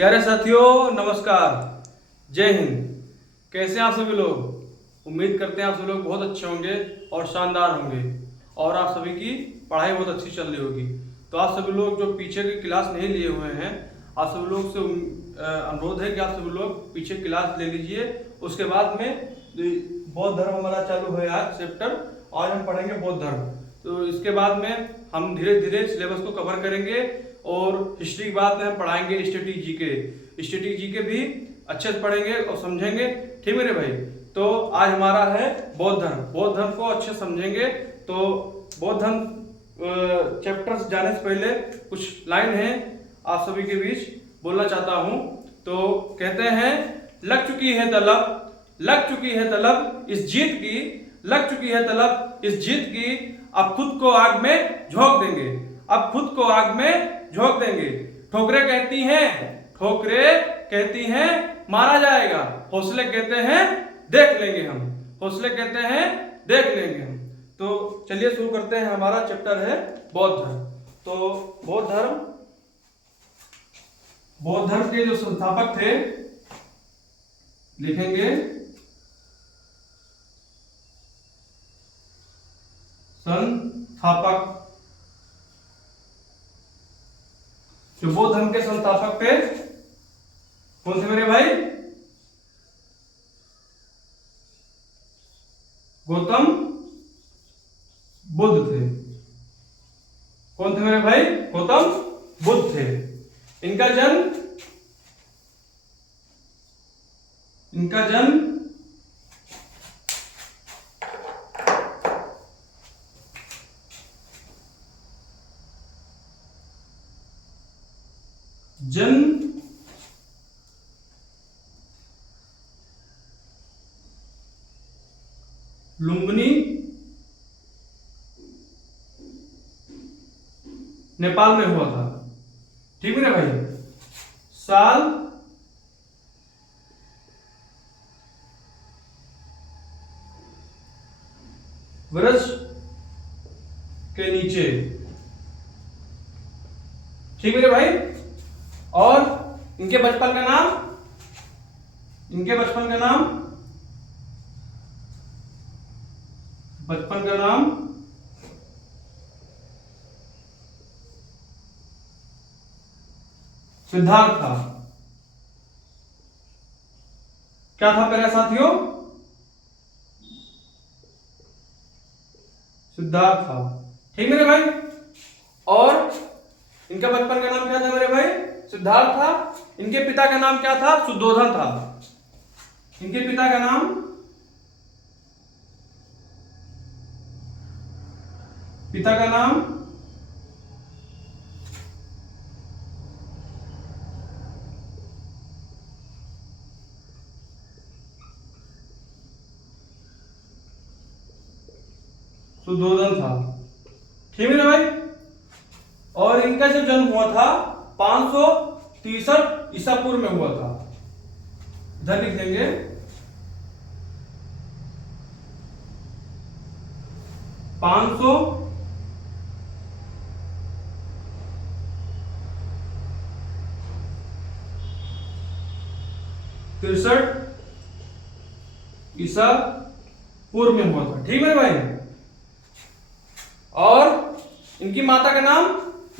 प्यारे साथियों नमस्कार, जय हिंद। कैसे हैं आप सभी लोग? उम्मीद करते हैं आप सभी लोग बहुत अच्छे होंगे और शानदार होंगे और आप सभी की पढ़ाई बहुत अच्छी चल रही होगी। तो आप सभी लोग जो पीछे की क्लास नहीं लिए हुए हैं, आप सभी लोग से अनुरोध है कि आप सभी लोग पीछे क्लास ले लीजिए। उसके बाद में बौद्ध धर्म हमारा चालू है आज चैप्टर, आज हम पढ़ेंगे बौद्ध धर्म। तो इसके बाद में हम धीरे धीरे सिलेबस को कवर करेंगे और हिस्ट्री के बाद में हम पढ़ाएंगे स्टैटिक जीके भी अच्छे से पढ़ेंगे और समझेंगे। ठीक मेरे भाई? तो आज हमारा है बौद्ध धर्म को अच्छे समझेंगे। तो बौद्ध धर्म चैप्टर जाने से पहले कुछ लाइन है आप सभी के बीच बोलना चाहता हूं। तो कहते हैं, लग चुकी है तलब इस जीत की, लग चुकी है तलब इस जीत की, अब खुद को आग में झोंक देंगे, अब खुद को आग में झोंक देंगे। ठोकरे कहती हैं मारा जाएगा, हौसले कहते हैं देख लेंगे हम, हौसले कहते हैं देख लेंगे हम। तो चलिए शुरू करते हैं। हमारा चैप्टर है बौद्ध धर्म। तो बौद्ध धर्म के जो संस्थापक थे, लिखेंगे संस्थापक। जो बौद्ध धर्म के संस्थापक थे कौन थे मेरे भाई? गौतम बुद्ध थे। कौन थे मेरे भाई? गौतम बुद्ध थे। इनका जन्म लुम्बिनी नेपाल में हुआ था। ठीक है ना भाई? साल वृक्ष के नीचे। ठीक है भाई? और इनके बचपन का नाम सिद्धार्थ था। क्या था प्यारे साथियों? सिद्धार्थ था। ठीक मेरे भाई? और इनका बचपन का नाम क्या था मेरे भाई? सिद्धार्थ था। इनके पिता का नाम क्या था? शुद्धोधन था। इनके पिता का नाम शुद्धोधन था। ठीक है ना भाई? और इनका जो जन्म हुआ था 563 ईसा पूर्व में हुआ था। इधर लिख देंगे 563 ईसा पूर्व में हुआ था। ठीक है भाई? और इनकी माता का नाम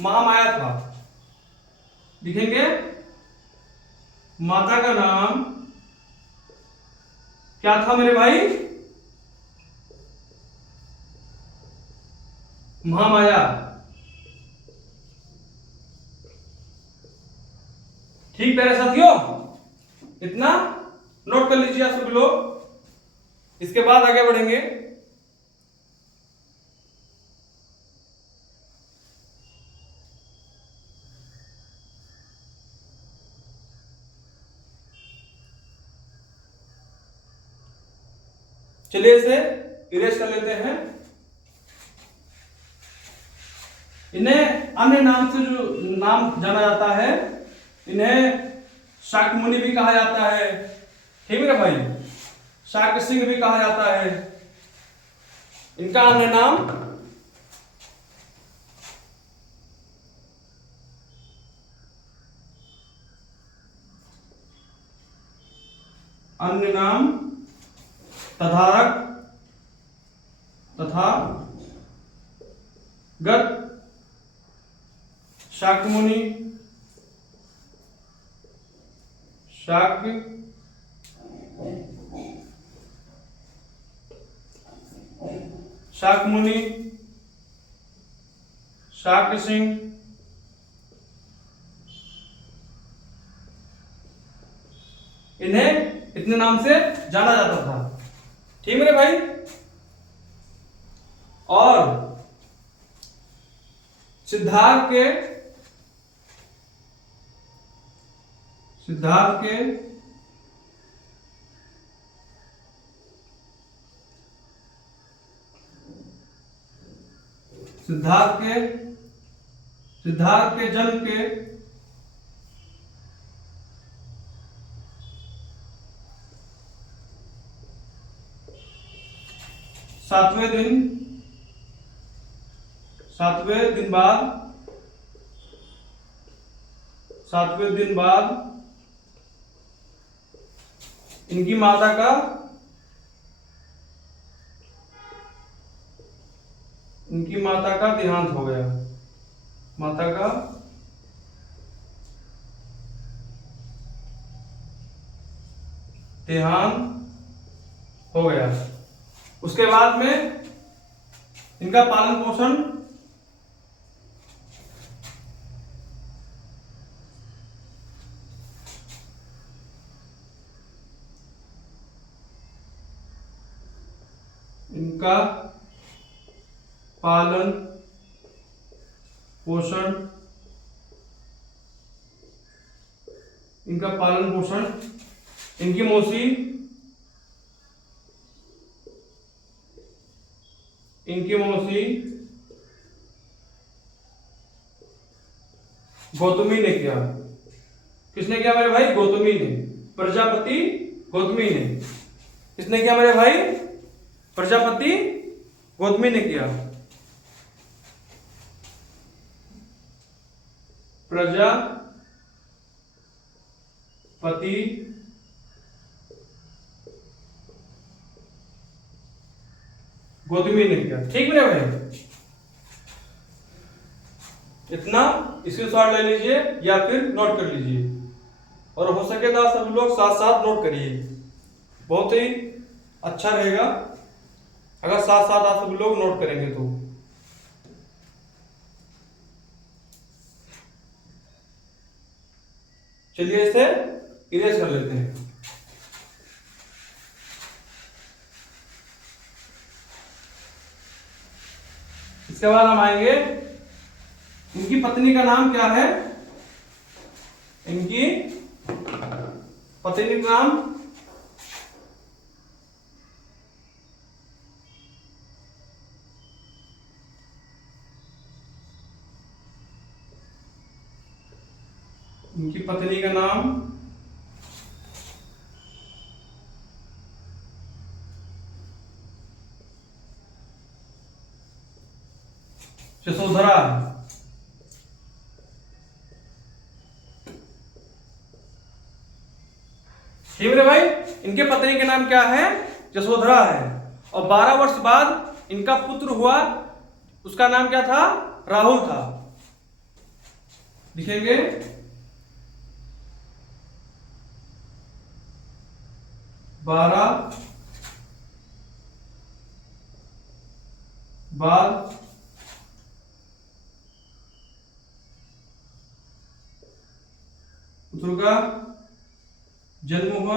महामाया था। लिखेंगे माता का नाम क्या था मेरे भाई? महामाया। ठीक प्यारे साथियों, इतना नोट कर लीजिए आप सभी लोग। इसके बाद आगे बढ़ेंगे। चलिए इसे इरेज कर लेते हैं। इन्हें अन्य नाम से जो नाम जाना जाता है, इन्हें शाक्य मुनि भी कहा जाता है। ठीक है भाई? शाक्य सिंह भी कहा जाता है। इनका अन्य नाम अन्य नाम तधारक तथा गत शाक्य मुनि शाक्य मुनि शाक्य सिंह इन्हें इतने नाम से जाना जाता था। ठीक मेरे भाई। और सिद्धार्थ के जन्म के 7वें दिन बाद इनकी माता का देहांत हो गया। माता का देहांत हो गया। उसके बाद में इनका पालन पोषण इनकी मौसी गौतमी ने किया। किसने किया मेरे भाई? गौतमी ने। प्रजापति गौतमी ने। किसने किया मेरे भाई? प्रजापति गौतमी ने किया। प्रजापति गौतमी ने किया। ठीक मेरे भाई। इतना स्क्रीनशॉट ले लीजिए या फिर नोट कर लीजिए, और हो सके तो सब लोग साथ साथ नोट करिए, बहुत ही अच्छा रहेगा अगर साथ साथ आप सब लोग नोट करेंगे तो। चलिए इसे इरेज कर लेते हैं। इसके बाद हम आएंगे, इनकी पत्नी का नाम क्या है? इनकी पत्नी का नाम यशोधरा। ठीक है भाई। इनके पत्नी का नाम क्या है? यशोधरा है। और 12 वर्ष बाद इनका पुत्र हुआ, उसका नाम क्या था? राहुल था। लिखेंगे 12 बाद पुत्र का जन्म हुआ,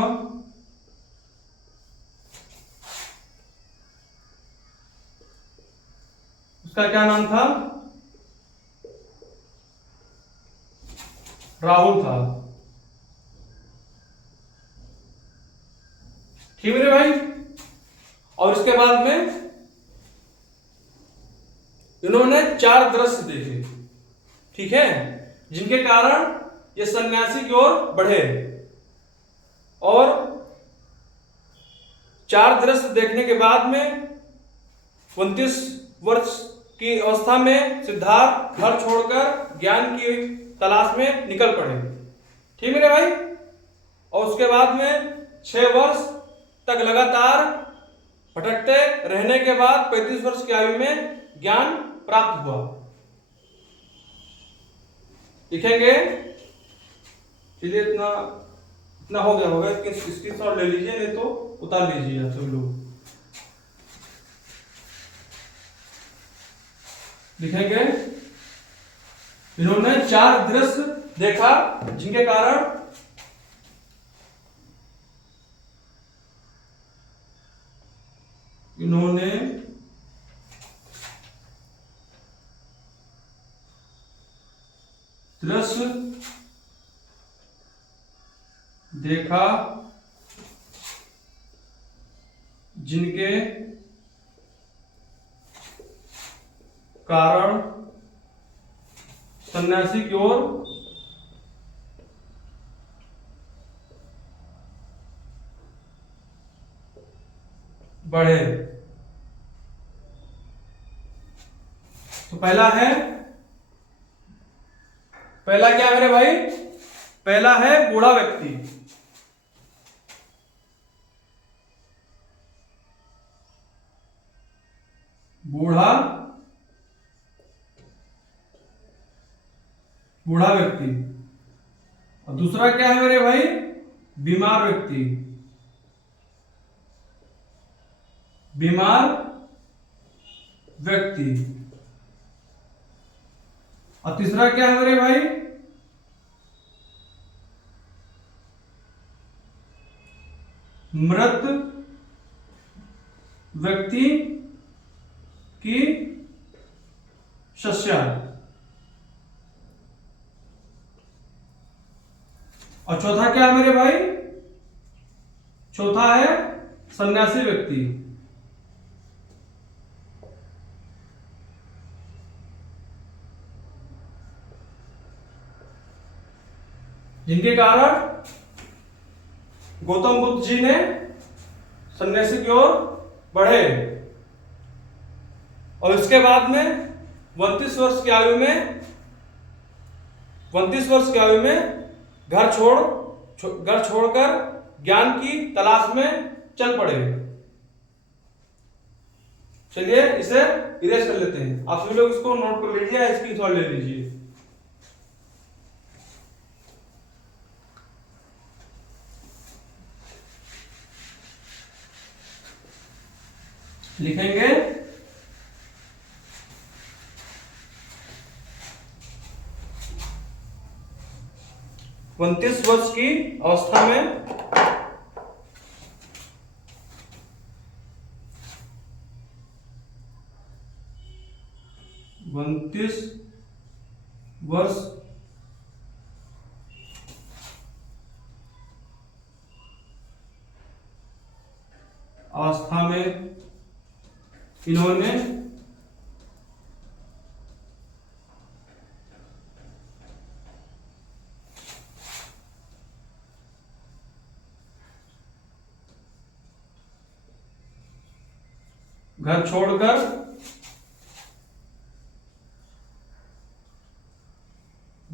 उसका क्या नाम था? राहुल था। ठीक है भाई। और इसके बाद में इन्होंने 4 दृश्य देखे, ठीक है, जिनके कारण ये सन्यासी की ओर बढ़े। और 4 दृश्य देखने के बाद में 29 वर्ष की अवस्था में सिद्धार्थ घर छोड़कर ज्ञान की तलाश में निकल पड़े। ठीक है भाई। और उसके बाद में 6 वर्ष तक लगातार भटकते रहने के बाद 35 वर्ष की आयु में ज्ञान प्राप्त हुआ। लिखेंगे। चलिए इतना इतना हो गया होगा, इसकी स्क्रीनशॉट ले लीजिए, नहीं तो उतार लीजिए सब लोग। लिखेंगे इन्होंने 4 दृश्य देखा जिनके कारण इन्होंने दृश्य देखा जिनके कारण सन्यासी की ओर बढ़े। तो पहला क्या है मेरे भाई? पहला है बूढ़ा व्यक्ति। बूढ़ा व्यक्ति। और दूसरा क्या है मेरे भाई? बीमार व्यक्ति। बीमार व्यक्ति। और तीसरा क्या है मेरे भाई? मृत व्यक्ति की शस्या। और चौथा क्या है मेरे भाई? चौथा है सन्यासी व्यक्ति। जिनके कारण गौतम बुद्ध जी ने सन्यासी की ओर बढ़े। और इसके बाद में 32 वर्ष की आयु में घर छोड़कर ज्ञान की तलाश में चल पड़े। चलिए इसे इरेज कर लेते हैं। आप सभी लोग इसको नोट कर लीजिए, स्क्रीनशॉट ले लीजिए। लिखेंगे 29 वर्ष की अवस्था में 29 वर्ष अवस्था में इन्होंने घर छोड़कर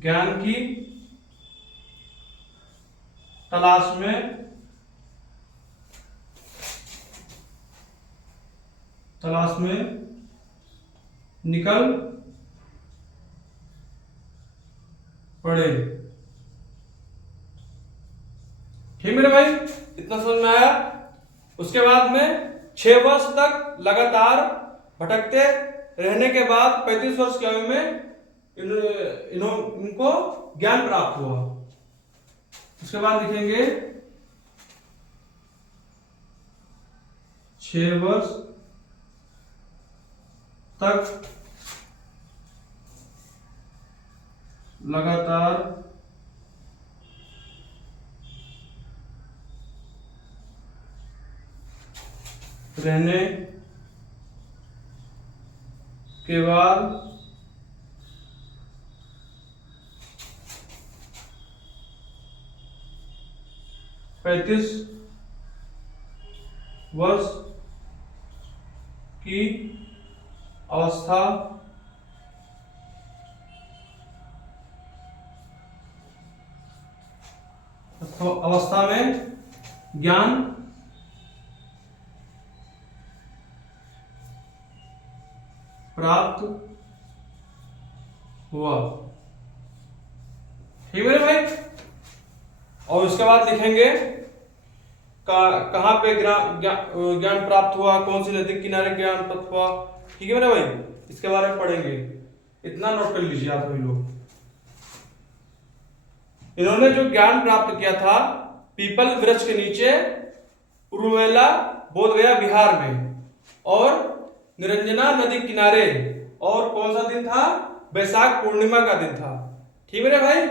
ज्ञान की तलाश में निकल पड़े। ठीक मेरे भाई, इतना समझ में आया? उसके बाद में 6 वर्ष तक लगातार भटकते रहने के बाद 35 वर्ष की आयु में इनको ज्ञान प्राप्त हुआ। उसके बाद लिखेंगे 6 वर्ष तक लगातार रहने के बाद 35 वर्ष की अवस्था में ज्ञान प्राप्त हुआ। ठीक है भाई। और उसके बाद लिखेंगे कहां पे ज्ञान प्राप्त हुआ, कौन सी नदी किनारे ज्ञान प्राप्त हुआ। ठीक है मेरे भाई, इसके बारे में पढ़ेंगे। इतना नोट कर लीजिए आप सभी लोग। इन्होंने जो ज्ञान प्राप्त किया था पीपल वृक्ष के नीचे उरुवेला बोध गया बिहार में, और निरंजना नदी किनारे, और कौन सा दिन था, वैशाख पूर्णिमा का दिन था। ठीक है भाई,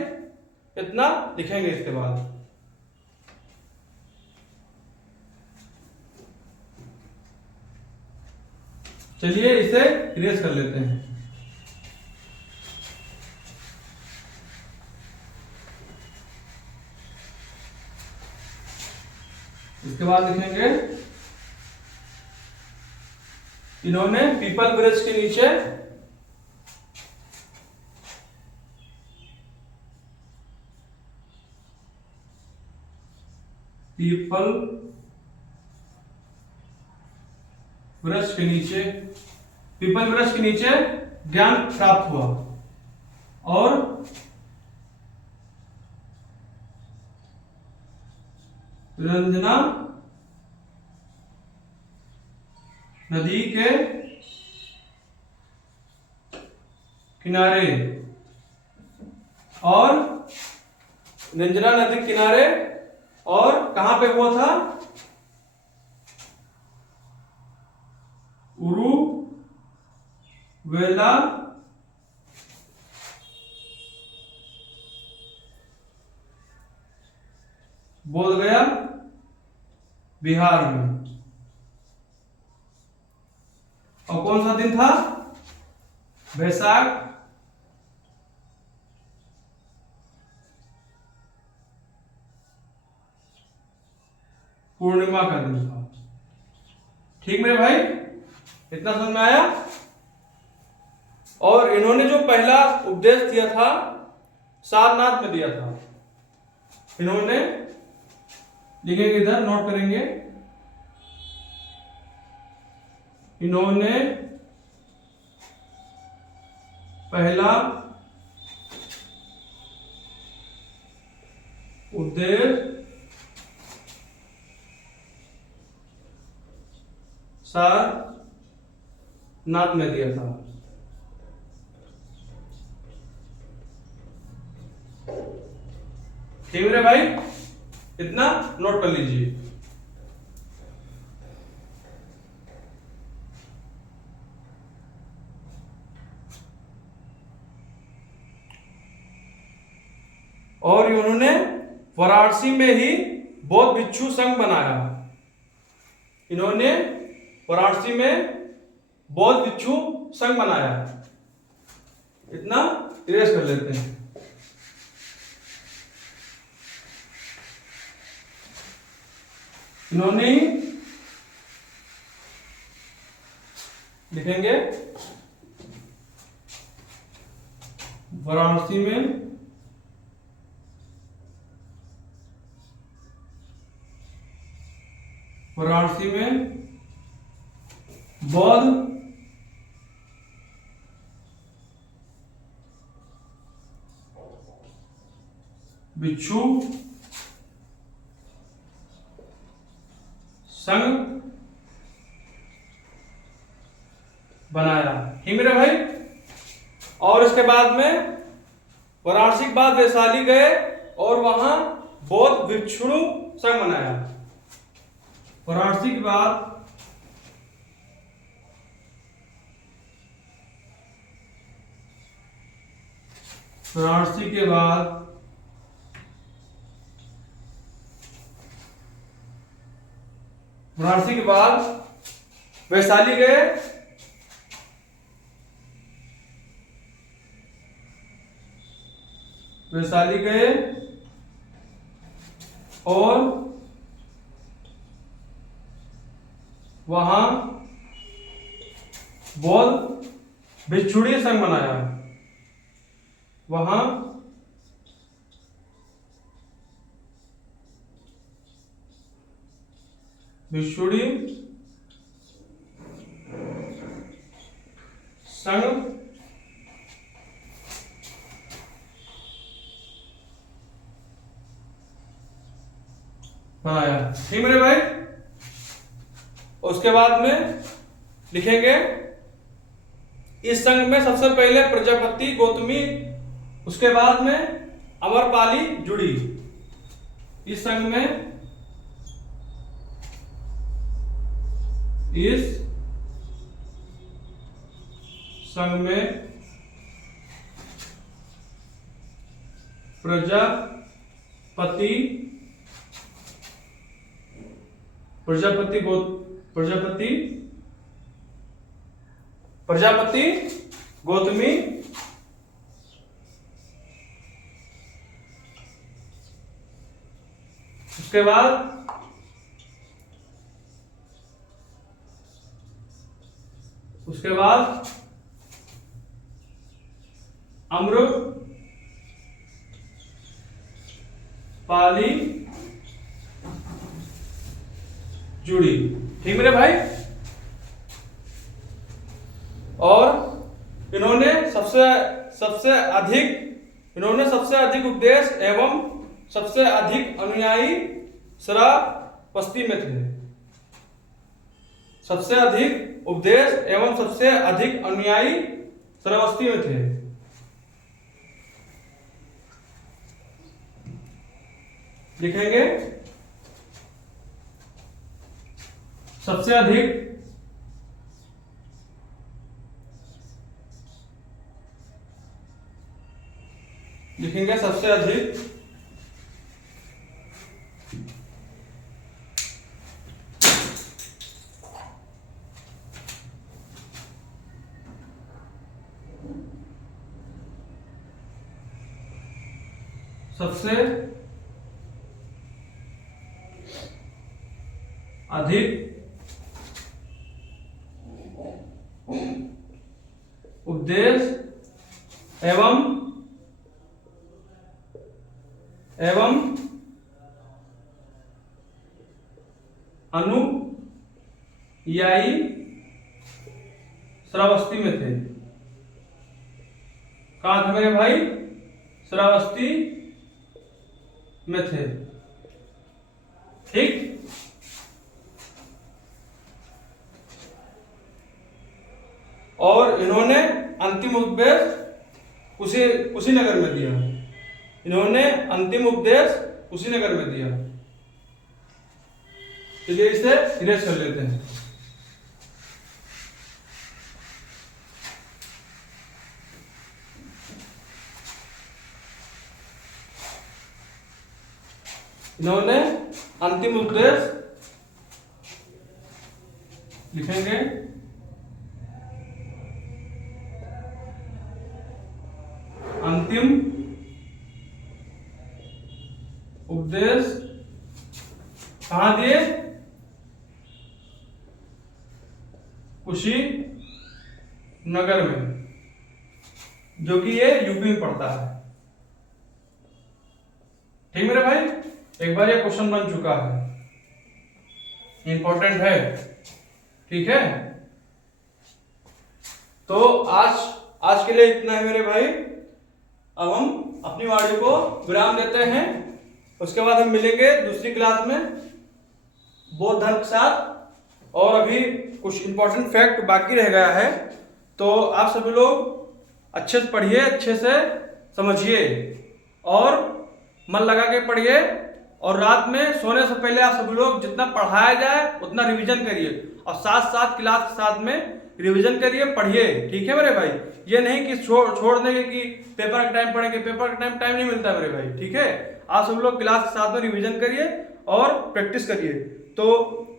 इतना लिखेंगे। इसके बाद चलिए इसे इरेज कर लेते हैं। इसके बाद लिखेंगे इन्होंने पीपल वृक्ष के नीचे पीपल वृक्ष के नीचे ज्ञान प्राप्त हुआ, और निरंजना नदी के किनारे, और निरंजना नदी के किनारे, और कहां पे हुआ था, उरुवेला बोध गया बिहार में। और कौन सा दिन था, वैशाख पूर्णिमा का दिन था। ठीक मेरे भाई, इतना समझ में आया। और इन्होंने जो पहला उपदेश दिया था सारनाथ में दिया था। इन्होंने लिखेंगे, इधर नोट करेंगे, इन्होंने पहला उपदेश सारनाथ में दिया था। ठीक है भाई, इतना नोट कर लीजिए। और उन्होंने वाराणसी में ही बौद्ध भिक्षु संघ बनाया। इन्होंने वाराणसी में बौद्ध भिक्षु संघ बनाया। इतना इरेज कर लेते हैं। इन्होंने लिखेंगे वाराणसी में बौद्ध भिक्षु संघ बनाया। ठीक मेरे भाई। और इसके बाद में वाराणसी के बाद वैशाली गए और वहां बौद्ध भिक्षु संघ बनाया। वाराणसी के बाद वैशाली गए, और वहां बौद्ध भिक्षुणी संघ बनाया। वहां भिक्षुणी संघ बनाया। ठीक मेरे भाई। उसके बाद में लिखेंगे इस संघ में सबसे पहले प्रजापति गौतमी, उसके बाद में अमरपाली जुड़ी। इस संघ में प्रजापति गौतमी उसके बाद आम्रपाली जुड़ी। ठीक मेरे भाई। और इन्होंने सबसे अधिक उपदेश एवं सबसे अधिक अनुयायी श्रावस्ती में थे। सबसे अधिक उपदेश एवं सबसे अधिक अनुयायी श्रावस्ती में थे। लिखेंगे सबसे अधिक उपदेश एवं अनुयायी श्रावस्ती में थे। कहां थे मेरे भाई? श्रावस्ती में थे। ठीक। और इन्होंने अंतिम उपदेश कुशीनगर में दिया। चलिए इसे इरेज कर लेते हैं। इन्होंने अंतिम उपदेश लिखेंगे अंतिम उपदेश कहां दिए? कुशीनगर में, जो कि ये यूपी में पड़ता है। ठीक मेरे भाई। एक बार ये क्वेश्चन बन चुका है, इंपॉर्टेंट है। ठीक है। तो आज के लिए इतना है मेरे भाई। अब हम अपनी वाणी को विराम देते हैं। उसके बाद हम मिलेंगे दूसरी क्लास में बौद्ध धर्म के साथ। और अभी कुछ इंपॉर्टेंट फैक्ट बाकी रह गया है, तो आप सभी लोग अच्छे से पढ़िए, अच्छे से समझिए और मन लगा के पढ़िए। और रात में सोने से पहले आप सभी लोग जितना पढ़ाया जाए उतना रिवीजन करिए, और साथ क्लास के साथ में रिवीजन करिए, पढ़िए। ठीक है मेरे भाई। ये नहीं कि छोड़ देंगे कि पेपर का टाइम पढ़ेंगे। पेपर का टाइम नहीं मिलता मेरे भाई। ठीक है। आप सब लोग क्लास के साथ में रिवीजन करिए और प्रैक्टिस करिए। तो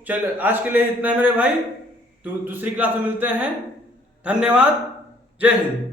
चल आज के लिए इतना है मेरे भाई। दूसरी क्लास में मिलते हैं। धन्यवाद। जय हिंद।